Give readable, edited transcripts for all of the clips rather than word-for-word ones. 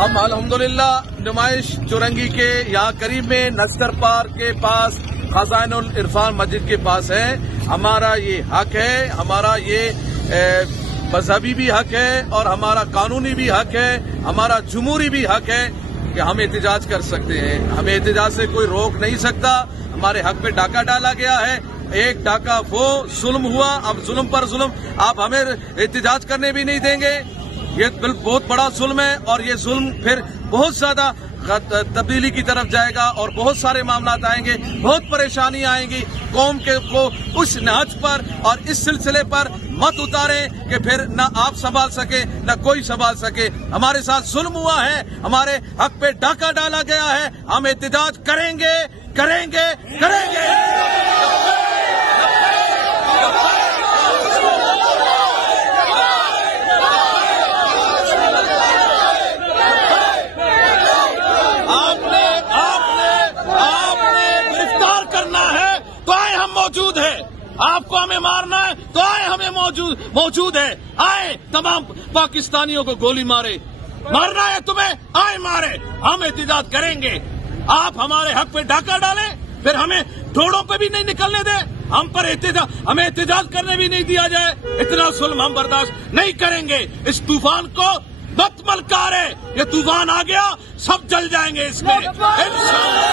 ہم الحمدللہ نمائش چورنگی کے یہاں قریب میں نستر پارک کے پاس خزائن العرفان مسجد کے پاس ہے. ہمارا یہ حق ہے، ہمارا یہ مذہبی بھی حق ہے اور ہمارا قانونی بھی حق ہے، ہمارا جمہوری بھی حق ہے کہ ہم احتجاج کر سکتے ہیں. ہمیں احتجاج سے کوئی روک نہیں سکتا. ہمارے حق پہ ڈاکہ ڈالا گیا ہے، ایک ڈاکہ وہ ظلم ہوا، اب ظلم پر ظلم. آپ ہمیں احتجاج کرنے بھی نہیں دیں گے. یہ بہت بڑا ظلم ہے اور یہ ظلم پھر بہت زیادہ تبدیلی کی طرف جائے گا اور بہت سارے معاملات آئیں گے، بہت پریشانی آئیں گی. قوم کو اس نہج پر اور اس سلسلے پر مت اتاریں کہ پھر نہ آپ سنبھال سکے نہ کوئی سنبھال سکے. ہمارے ساتھ ظلم ہوا ہے، ہمارے حق پہ ڈاکہ ڈالا گیا ہے. ہم احتجاج کریں گے کریں گے کریں گے. موجود ہے، آپ کو ہمیں مارنا ہے تو آئے، ہمیں موجود ہے. آئے تمام پاکستانیوں کو گولی مارے، مارنا ہے تمہیں آئے مارے. ہم احتجاج کریں گے. آپ ہمارے حق پہ ڈاکہ ڈالیں پھر ہمیں ڈھوڑوں پہ بھی نہیں نکلنے دیں. ہم پر ہمیں احتجاج کرنے بھی نہیں دیا جائے. اتنا ظلم ہم برداشت نہیں کریں گے. اس طوفان کو مت ملکارے، یہ طوفان آ گیا، سب جل جائیں گے اس میں انشاءاللہ.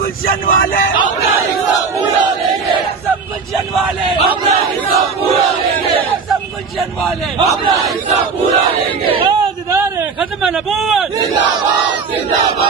گلشن والے اپنا حصہ پورا لیں گے، گلشن والے اپنا حصہ پورا لیں گے، گلشن والے اپنا حصہ پورا لیں گے. ختم نبوت زندہ باد زندہ باد.